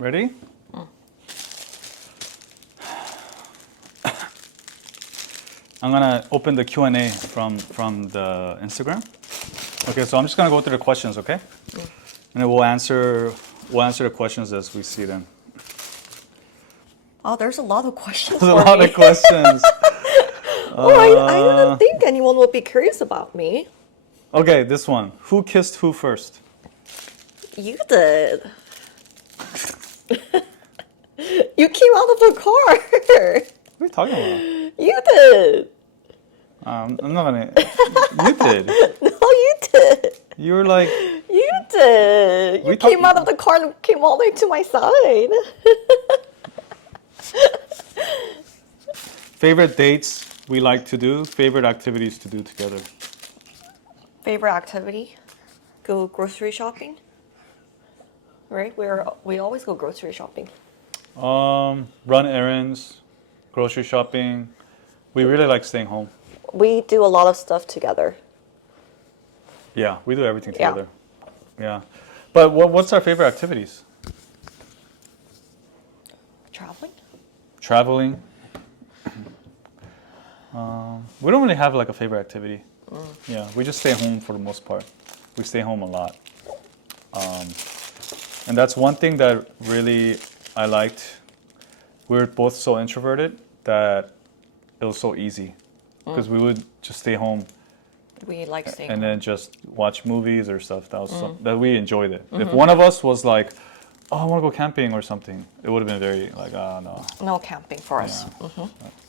Ready? I'm gonna open the Q&A from the Instagram. Okay, so I'm just gonna go through the questions, okay? And then we'll answer the questions as we see them. Oh, there's a lot of questions There's a for lot me. of questions. I didn't think anyone would be curious about me. Okay, this one. Who kissed who first? You did. You came out of the car. What are you talking about? You did. I'm not gonna. You did. No, you did. You were like, You did. You came out of the car and came all the way to my side. favorite dates we like to do, favorite activities to do together. Favorite activity? Go grocery shopping. Right? We always go grocery shopping. Run errands, grocery shopping. We really like staying home. We do a lot of stuff together. Yeah, we do everything Yeah. together. Yeah. But what's our favorite activities? Traveling? Traveling. We don't really have like a favorite activity. Yeah, we just stay home for the most part. We stay home a lot. And that's one thing that really I liked. We're both so introverted that it was so easy. Because we would just stay home We like staying and home. then just watch movies or stuff. That was that we enjoyed it. If one of us was like, "Oh, I want to go camping" or something, it would have been very like, no, No camping for us.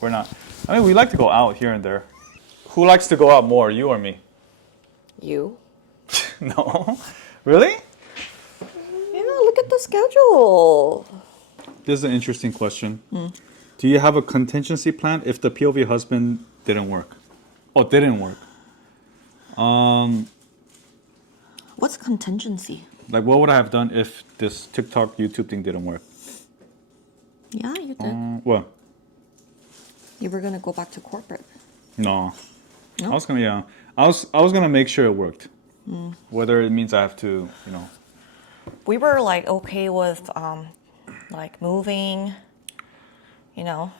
we're not. I mean, we like to go out here and there. Who likes to go out more, you or me? You? No, really? Yeah, look at the schedule. This is an interesting question. Do you have a contingency plan if the POV husband didn't work? Oh, didn't work. What's contingency? Like, what would I have done if this TikTok, YouTube thing didn't work? Yeah, you did. What? You were gonna go back to corporate. No. No? I was gonna, I was gonna make sure it worked. Whether it means I have to, We were like okay with like moving, you know.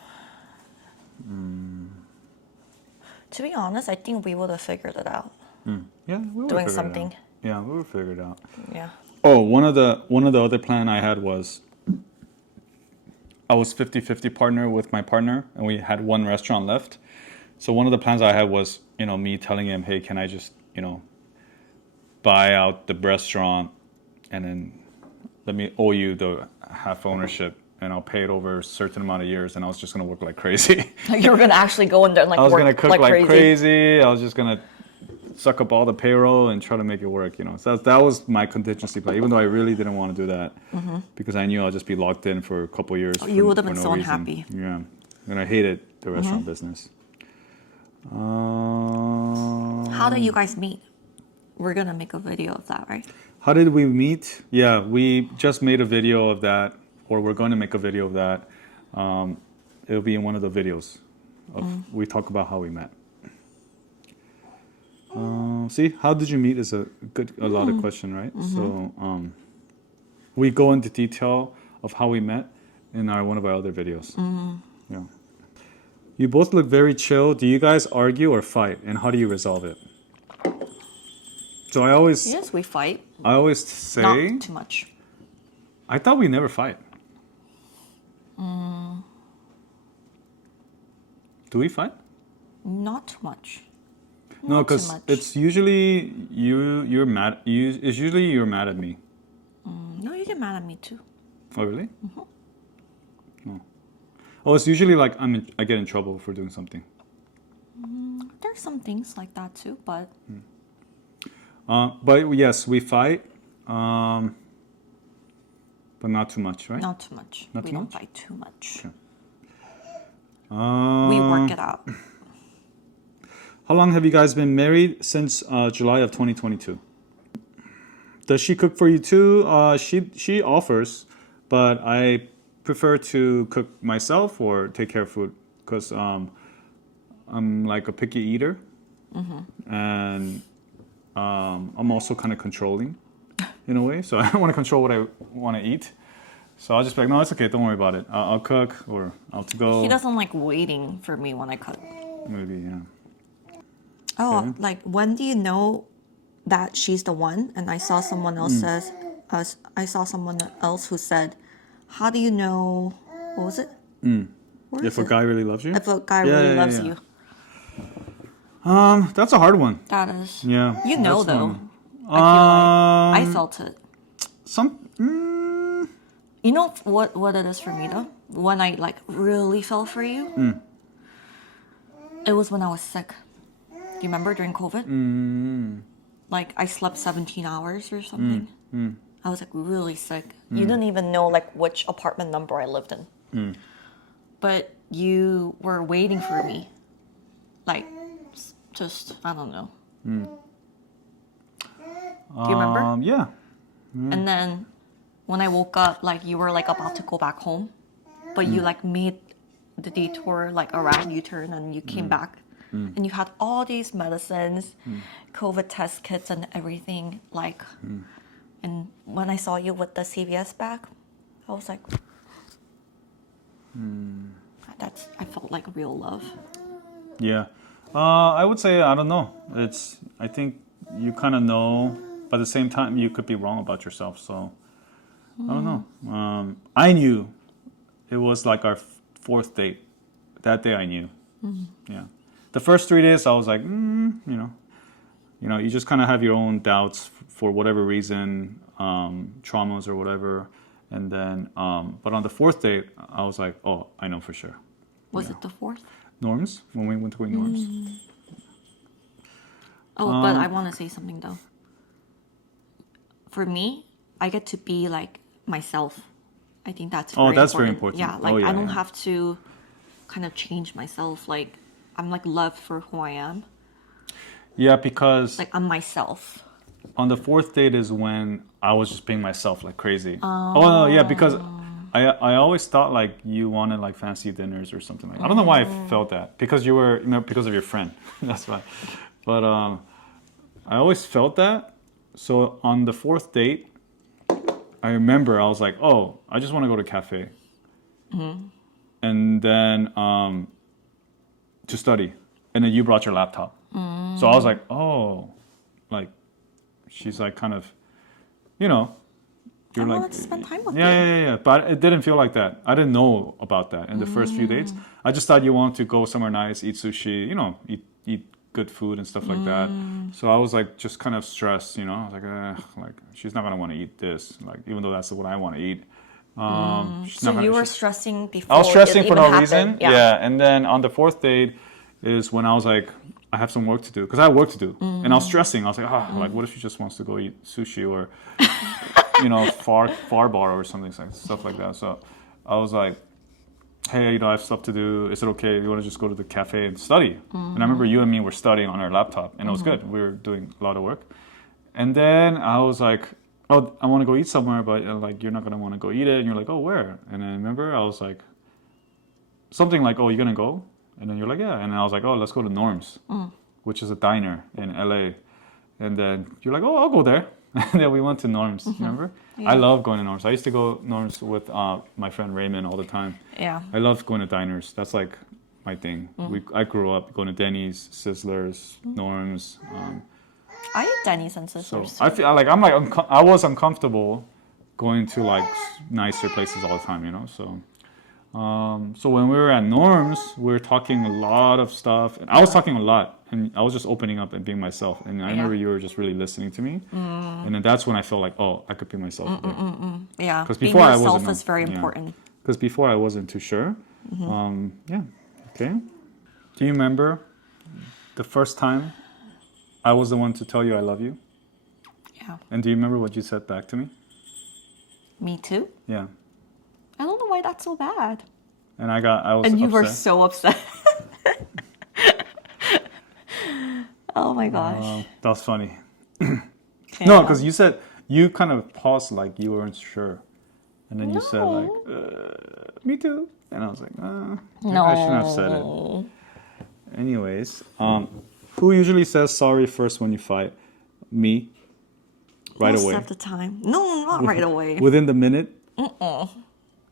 To be honest, I think we would have figured it out. yeah, we would Doing figure it something. out. Yeah, we would figure it out. Yeah. Oh, one of the other plan I had was I was 50-50 partner with my partner, and we had one restaurant left. So one of the plans I had was, me telling him, hey, can I just, buy out the restaurant and then let me owe you the half ownership and I'll pay it over a certain amount of years, and I was just gonna work like crazy. You were gonna actually go in there and like I was work gonna cook like crazy. crazy. I was just gonna suck up all the payroll and try to make it work, So that was my contingency plan, even though I really didn't want to do that because I knew I'd just be locked in for a couple of years. You would have been for so no reason. unhappy. Yeah, and I hated the restaurant business. How did you guys meet? We're gonna make a video of that, right? How did we meet? Yeah, we just made a video of that, or we're going to make a video of that. It'll be in one of the videos. We talk about how we met. See, how did you meet is a lot of question, right? So we go into detail of how we met in one of our other videos. Yeah. You both look very chill. Do you guys argue or fight, and how do you resolve it? So Yes, we fight. I always say, Not too much. I thought we never fight. Do we fight? Not too much. No, Not too because much. it's usually you're mad. It's usually you're mad at me. No, you get mad at me too. Oh, really? Oh, it's usually like I get in trouble for doing something. There's some things like that too, but But yes, we fight, but not too much, right? not too much. Not We too don't much? fight too much. Okay. We work it out. How long have you guys been married? Since July of 2022. Does she cook for you too? She offers, but I prefer to cook myself or take care of food because I'm like a picky eater, and I'm also kind of controlling in a way. So I don't want to control what I want to eat. So I'll just be like, no, it's okay. Don't worry about it. I'll cook or I'll to go. He doesn't like waiting for me when I cook. Maybe, yeah. Oh, Okay. like when do you know that she's the one? And I saw someone else says, I saw someone else who said, how do you know? What was it? Where If is a it? guy really loves you? If a guy Yeah, really yeah, loves yeah. you. That's a hard one. That is. Yeah. You know, that's though. one. I feel like I felt it. You know what it is for me though? When I like really fell for you, it was when I was sick. Do you remember during COVID? Like I slept 17 hours or something. I was like really sick. You didn't even know like which apartment number I lived in. But you were waiting for me. Like just I don't know. Do you remember? Yeah. And then when I woke up, like you were like about to go back home, but you like made the detour like around U-turn and you came back, and you had all these medicines, COVID test kits and everything. Like, and when I saw you with the CVS bag, I was like, I felt like real love. Yeah. I would say, I don't know. I think you kind of know, but at the same time, you could be wrong about yourself. So, I don't know. I knew it was like our fourth date. That day I knew. Yeah. The first 3 days, I was like, you just kind of have your own doubts for whatever reason, traumas or whatever. And then, but on the fourth date, I was like, oh, I know for sure. Was it the fourth? Norms, when we went to Norms. Oh, but I want to say something though. For me, I get to be like myself. I think that's very that's important. very important. Yeah, like Oh, yeah, I don't yeah. have to kind of change myself. Like I'm like loved for who I am. Yeah, because Like I'm myself. on the fourth date is when I was just being myself like crazy. Oh no, yeah, because I always thought like you wanted like fancy dinners or something like. I don't know why I felt that because you were because of your friend. That's why. But I always felt that. So on the fourth date, I remember I was like, oh, I just want to go to a cafe, and then to study, and then you brought your laptop. So I was like, oh, like she's like kind of, you're I like, wanted to spend time with yeah. But it didn't feel like that. I didn't know about that in the first few dates. I just thought you wanted to go somewhere nice, eat sushi, eat good food and stuff like that. So I was like just kind of stressed, I was like she's not gonna want to eat this, like even though that's what I want to eat. She's not So gonna- you were she's- stressing before. I was stressing it for even no happened. reason. Yeah. And then on the fourth date is when I was like, I have some work to do because I have work to do, and I was stressing. I was like, like what if she just wants to go eat sushi or, far bar or something like stuff like that. So I was like, hey, I have stuff to do. Is it okay if you want to just go to the cafe and study? And I remember you and me were studying on our laptop, and it was good. We were doing a lot of work. And then I was like, oh, I want to go eat somewhere, but like you're not gonna want to go eat it. And you're like, oh, where? And I remember I was like, something like, oh, you're gonna go? And then you're like, yeah. And I was like, oh, let's go to Norm's, which is a diner in LA. And then you're like, oh, I'll go there. And then we went to Norm's. Remember? Yeah. I love going to Norm's. I used to go Norm's with my friend Raymond all the time. Yeah. I love going to diners. That's like my thing. I grew up going to Denny's, Sizzlers, Norm's. I eat Denny's and So Sizzlers. I feel like I was uncomfortable going to like nicer places all the time, So, so when we were at Norm's, we were talking a lot of stuff, and I was talking a lot, and I was just opening up and being myself. And I remember you were just really listening to me, and then that's when I felt like, oh, I could be myself. Yeah. Because Being before I yourself wasn't. is very important. Because before I wasn't too sure. Yeah. Okay. Do you remember the first time I was the one to tell you I love you? Yeah. And do you remember what you said back to me? Me too. Yeah. I don't know why that's so bad. And I was And you upset. were so upset. Oh my gosh. That was funny. Okay. No, because you said, you kind of paused like you weren't sure. And then you said like, me too. And I was like, maybe I shouldn't have said it. Anyways, who usually says sorry first when you fight? Me. Right Most away. of the time. No, not right away. Within the minute?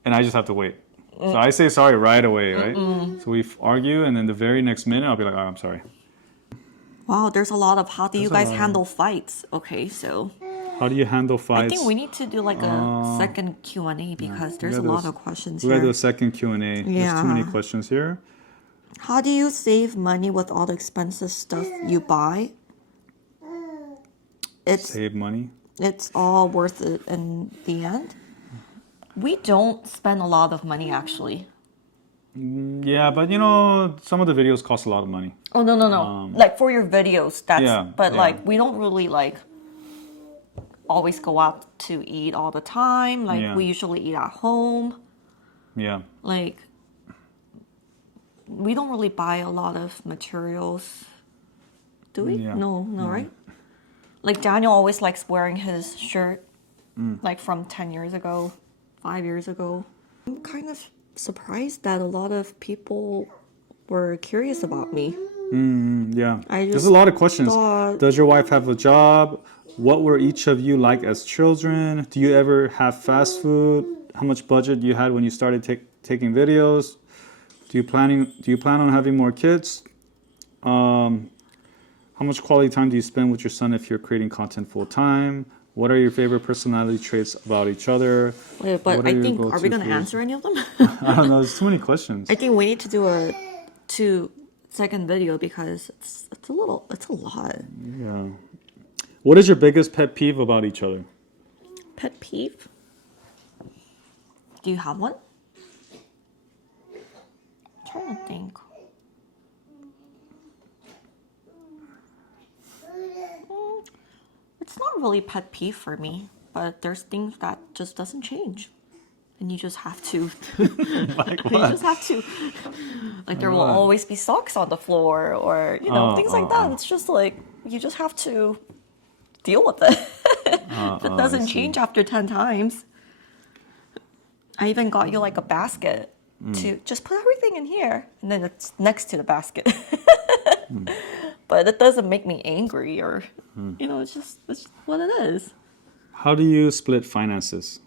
and I just have to wait. So I say sorry right away, right? So we argue, and then the very next minute, I'll be like, oh, I'm sorry. Wow, there's a lot of how do you There's a guys lot. handle fights? Okay, so How do you handle fights? I think we need to do like a second Q&A because there's a lot of questions We gotta do here. a second Q&A. There's too many questions here. How do you save money with all the expensive stuff you buy? Save money. It's all worth it in the end. We don't spend a lot of money actually. Yeah, but you know, some of the videos cost a lot of money. Oh no. Like for your videos, that's but yeah. like we don't really like always go out to eat all the time. Like we usually eat at home. Yeah. Like we don't really buy a lot of materials. Do we? Yeah. No, right? Like Daniel always likes wearing his shirt like from 10 years ago, 5 years ago. I'm kind of surprised that a lot of people were curious about me. Yeah. I There's just a lot of questions. thought- Does your wife have a job? What were each of you like as children? Do you ever have fast food? How much budget you had when you started taking videos? Do you plan on having more kids? How much quality time do you spend with your son if you're creating content full time? What are your favorite personality traits about each other? Wait, but What I your think, are we go-to going to foods? answer any of them? I don't know. There's too many questions. I think we need to do a 2-second video because it's a lot. Yeah. What is your biggest pet peeve about each other? Pet peeve? Do you have one? I'm trying to think. It's not really pet peeve for me, but there's things that just doesn't change. And you just have to Like you just have to like there will What? always be socks on the floor or things like that. It's just like you just have to deal with it. If it doesn't change after 10 times. I even got you like a basket to just put everything in here and then it's next to the basket. But it doesn't make me angry or it's what it is. How do you split finances?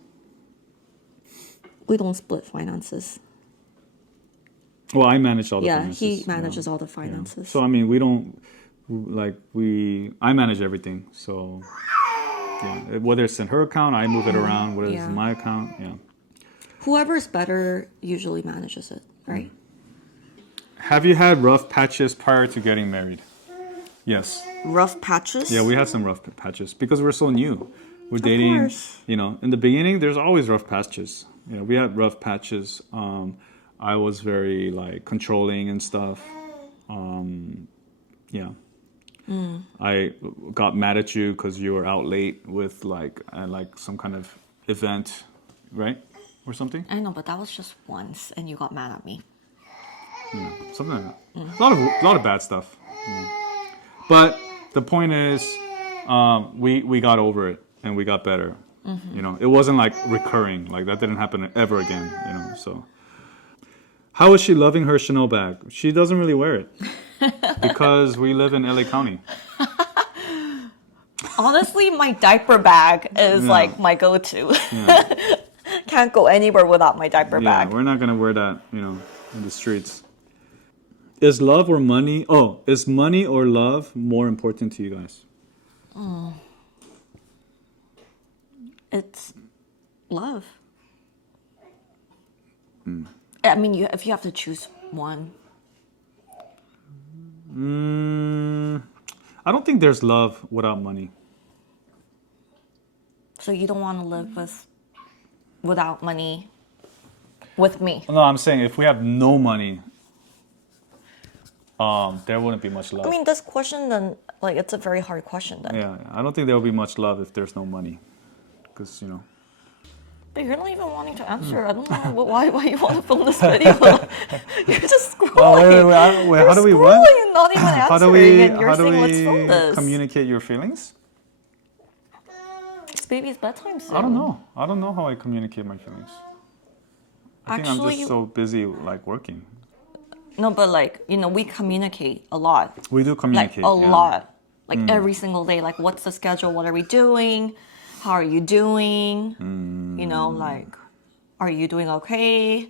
We don't split finances. Well, I manage all the Yeah, finances. he manages all the finances. So I mean, we don't I manage everything. So yeah, whether it's in her account, I move it around. Whether it's in my account, yeah. Whoever's better usually manages it, right? Have you had rough patches prior to getting married? Yes. Rough patches? Yeah, we had some rough patches because we're so new. We're dating, course. in the beginning, there's always rough patches. We had rough patches. I was very controlling and stuff. I got mad at you because you were out late with some kind of event, right? Or something? I know, but that was just once and you got mad at me. Something like that. A lot of bad stuff. But the point is, we got over it and we got better. It wasn't recurring. That didn't happen ever again. So, how is she loving her Chanel bag? She doesn't really wear it because we live in LA County. Honestly, my diaper bag is my go-to. Can't go anywhere without my diaper bag. Yeah, we're not gonna wear that, in the streets. Is love or money? Oh, is money or love more important to you guys? It's love. I mean, if you have to choose one. I don't think there's love without money. So you don't want to live without money with me? No, I'm saying if we have no money, there wouldn't be much love. I mean, this question then, it's a very hard question then. Yeah, I don't think there will be much love if there's no money, because But you're not even wanting to answer. I don't know why you want to film this video. You're just scrolling. Oh, wait, how do we run? Scrolling and not even answering, and you're saying, let's film this. Communicate your feelings? It's baby's bedtime soon. I don't know how I communicate my feelings. I think I'm just so busy working. No, but we communicate a lot. We do communicate. A lot. Every single day. What's the schedule? What are we doing? How are you doing? are you doing okay?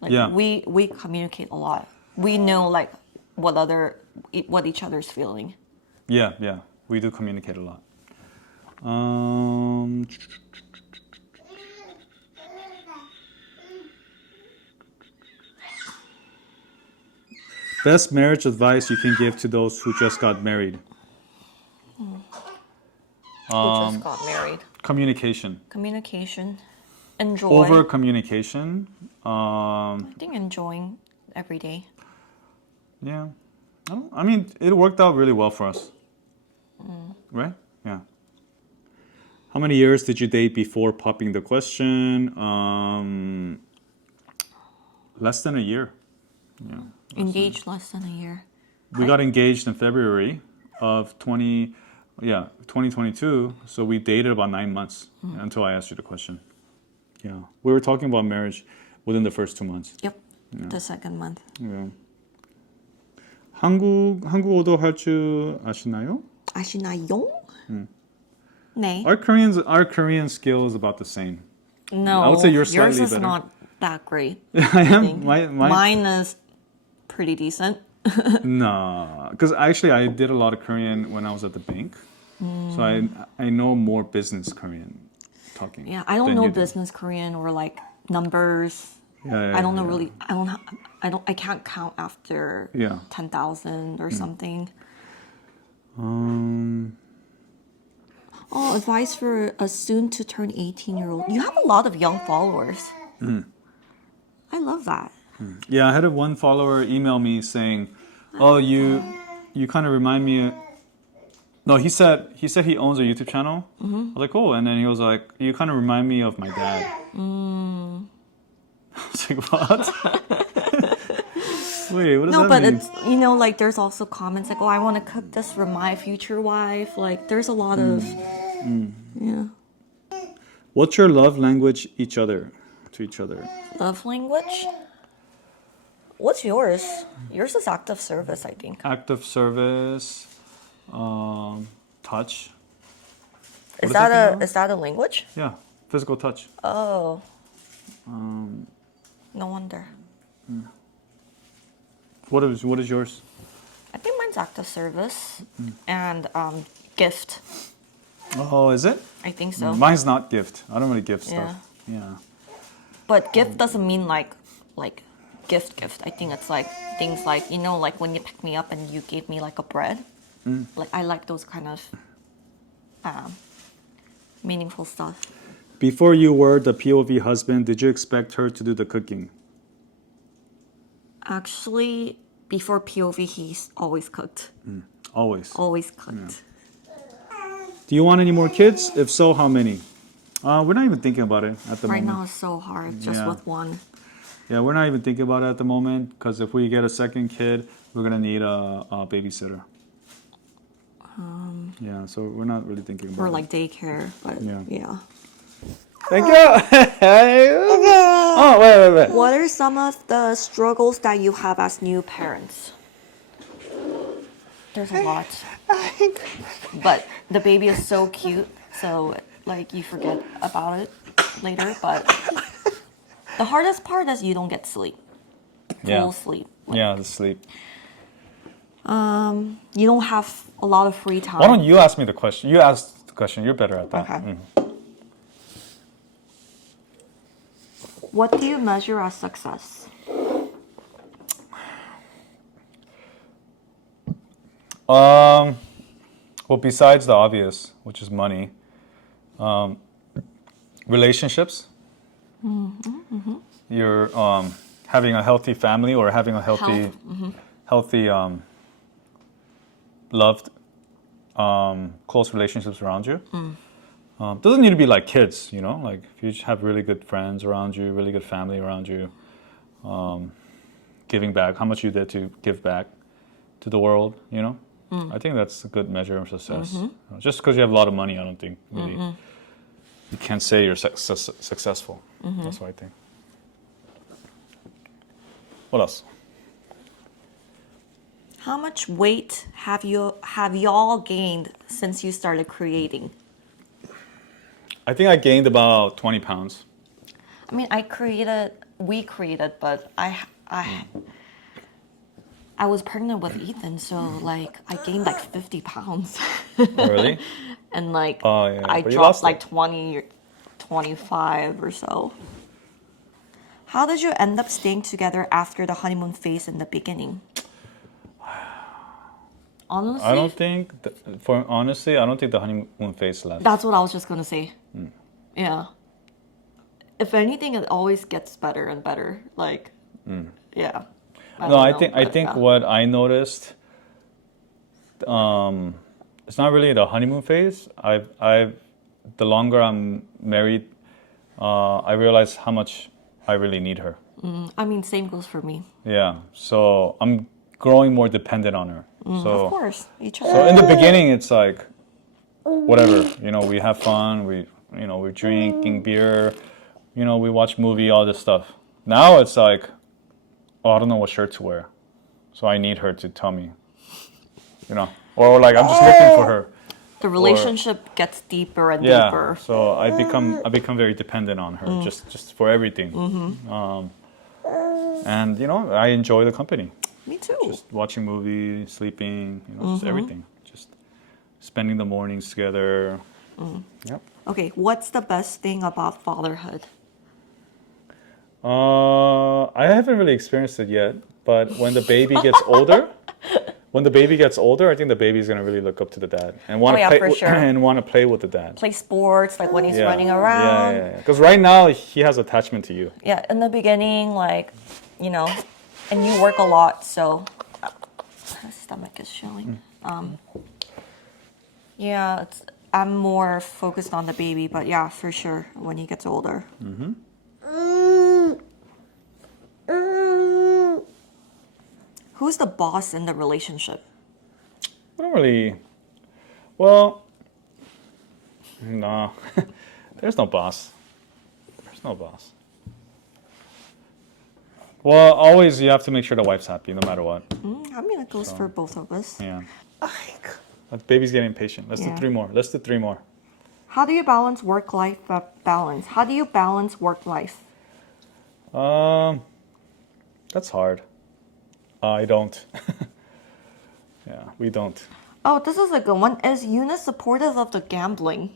Like Yeah. we communicate a lot. We know like what each other's feeling. Yeah, yeah. We do communicate a lot. Best marriage advice you can give to those who just got married. Who just got married. Communication. Communication. Enjoy. Over communication. I think enjoying every day. Yeah. I mean, it worked out really well for us. Right? Yeah. How many years did you date before popping the question? Less than a year. Yeah. Engaged less than a year. We got engaged in February of 2022. So we dated about 9 months until I asked you the question. Yeah. We were talking about marriage within the first 2 months. Yep. The second month. Yeah. 한국어도 할 줄 아시나요? 아시나요? 네. Our Korean skill is about the same. No. I would say yours yours slightly is better. not that great. I am. think. Mine. Mine is pretty decent. No, because actually I did a lot of Korean when I was at the bank, so I know more business Korean talking. Yeah, I don't than know you do. business Korean or like numbers. Yeah, I don't know yeah. really. I can't count after Yeah. 10,000 or something. Um, Oh, advice for a soon to turn 18-year-old. You have a lot of young followers. I love that. yeah, I had one follower email me saying, "Oh, you kind of remind me." No, he said he owns a YouTube channel. I was like, "Cool," and then he was like, "You kind of remind me of my dad." I was like, "What?" Wait, what does No, that but mean? it's like there's also comments like, "Oh, I want to cook this for my future wife." Like there's a lot of yeah, What's your love language to each other? love language. What's yours? Yours is act of service, I think. Act of service, touch. Is What that is it is that a language? Yeah, physical touch. Oh. No wonder. What is yours? I think mine's act of service and gift. Oh, is it? I think so. Mine's not gift. I don't really give stuff. Yeah. But gift doesn't mean like gift. I think it's like things like, like when you pick me up and you gave me like a bread. Like I like those kind of meaningful stuff. Before you were the POV husband, did you expect her to do the cooking? Actually, before POV, he's always cooked. Always. Always cooked. Do you want any more kids? If so, how many? We're not even thinking about it at the Right moment. now it's so hard just Yeah. with one. Yeah, we're not even thinking about it at the moment because if we get a second kid, we're gonna need a babysitter. Yeah, so we're not really thinking about Or it. like daycare, but Yeah. yeah. Thank you. Oh, wait. What are some of the struggles that you have as new parents? There's a lot. But the baby is so cute, so like you forget about it later. But the hardest part is you don't get sleep. Full sleep. Yeah, the sleep. You don't have a lot of free time. Why don't you ask me the question? You asked the question. You're better at that. Okay. What do you measure as success? Well, besides the obvious, which is money, relationships. You're having a healthy family or having a healthy, loved, close relationships around you. Doesn't need to be like kids, like if you just have really good friends around you, really good family around you, giving back, how much you did to give back to the world, I think that's a good measure of success. Just because you have a lot of money, I don't think really you can't say you're successful. That's what I think. What else? How much weight have y'all gained since you started creating? I think I gained about 20 pounds. I mean, we created, but I was pregnant with Ethan, so like I gained like 50 pounds. Oh, really? And like Oh, yeah. I But you dropped lost like it. 20 or 25 or so. How did you end up staying together after the honeymoon phase in the beginning? I Honestly, don't think, honestly, I don't think the honeymoon phase left. that's what I was just gonna say. Yeah. If anything, it always gets better and better. Like, yeah. No, don't I know, think but yeah. what I noticed, it's not really the honeymoon phase. The longer I'm married, I realize how much I really need her. I mean, same goes for me. Yeah, so I'm growing more dependent on her. Of So, course, each so other. in the beginning, it's like whatever, we have fun. We're drinking beer. We watch movie, all this stuff. Now it's like, oh, I don't know what shirt to wear, so I need her to tell me. Or like I'm just looking for her. The relationship gets deeper and Yeah, deeper. so I become very dependent on her, just for everything. And I enjoy the company, Me too. just watching movies, sleeping, just everything, just spending the mornings together. Yep. Okay, what's the best thing about fatherhood? I haven't really experienced it yet, but when the baby gets older, I think the baby's gonna really look up to the dad and want to yeah, play for sure. and want to play with the dad. Play sports, like when he's Yeah. running around. Yeah. Because right now he has attachment to you. Yeah, in the beginning, like, and you work a lot, so my stomach is showing. Yeah, I'm more focused on the baby, but yeah, for sure, when he gets older. Who's the boss in the relationship? I don't really. Well, no. There's no boss. There's no boss. Well, always you have to make sure the wife's happy no matter what. I mean, it goes for both of us. Yeah. The baby's getting impatient. Let's do Yeah. 3 more. Let's do 3 more. How do you balance work-life balance? How do you balance work-life? That's hard. I don't. Yeah, we don't. Oh, this is a good one. Is Eunice supportive of the gambling?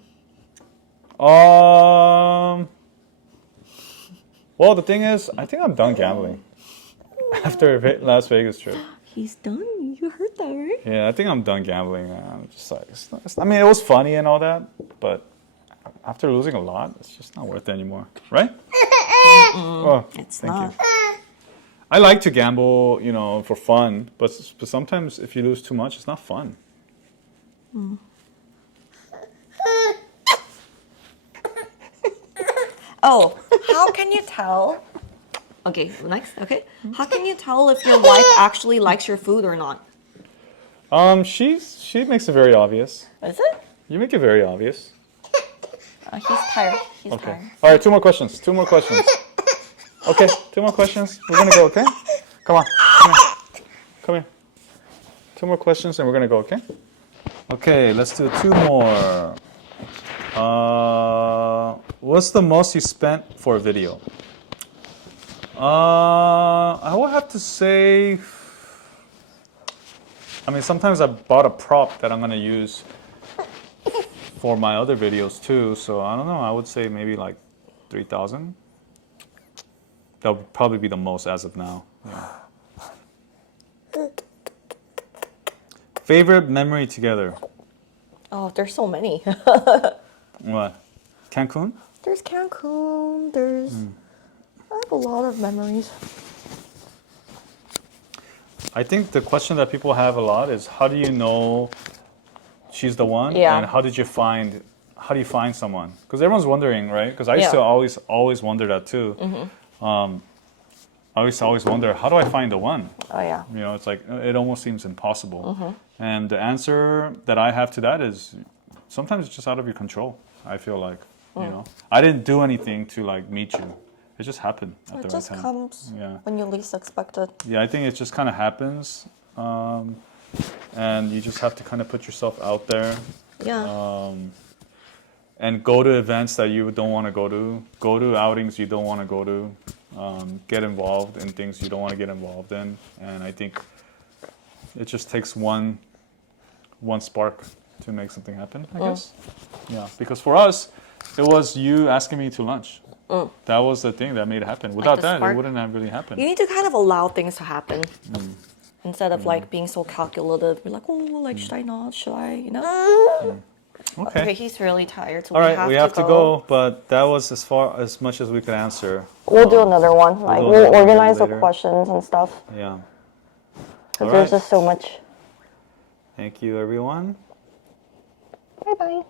Well, the thing is, I think I'm done gambling after Las Vegas trip. He's done. You heard that, right? Yeah, I think I'm done gambling. I'm just like, I mean, it was funny and all that, but after losing a lot, it's just not worth it anymore, right? Oh, It's thank not. you. I like to gamble, for fun, but sometimes if you lose too much, it's not fun. Oh, how can you tell? Okay, next. Okay. How can you tell if your wife actually likes your food or not? She makes it very obvious. Is it? You make it very obvious. He's tired. He's Okay. tired. All right, 2 more questions. 2 more questions. Okay, 2 more questions. We're gonna go. Okay. Come on. Come here. 2 more questions, and we're gonna go. Okay. Okay, let's do 2 more. What's the most you spent for a video? I would have to say. I mean, sometimes I bought a prop that I'm gonna use for my other videos too. So I don't know. I would say maybe like 3,000. That would probably be the most as of now. Yeah. Favorite memory together? Oh, there's so many. What? Cancun? There's Cancun. There's. I have a lot of memories. I think the question that people have a lot is how do you know she's the one? Yeah. And how do you find someone? Because everyone's wondering, right? Because I used to Yeah. always wonder that too. I used to always wonder, how do I find the one? Oh yeah. It's like it almost seems impossible. And the answer that I have to that is sometimes it's just out of your control. I feel like, I didn't do anything to like meet you. It just happened at the It right just time. comes Yeah. when you least expect it. Yeah, I think it just kind of happens, and you just have to kind of put yourself out there. Yeah. and go to events that you don't want to go to outings you don't want to go to, get involved in things you don't want to get involved in. And I think it just takes one spark to make something happen, I guess. Yeah, because for us, it was you asking me to lunch. That was the thing that made it happen. Without the that, spark? it wouldn't have really happened. You need to kind of allow things to happen. Instead of like being so calculative. Be like, oh, like, should I not? Should I? You know? Okay, he's really tired, so All right, we have to go, but that was as much as we could answer. We'll do another one. Like, we'll organize the questions and stuff. Yeah. Because there's just so much. Thank you, everyone. Bye-bye.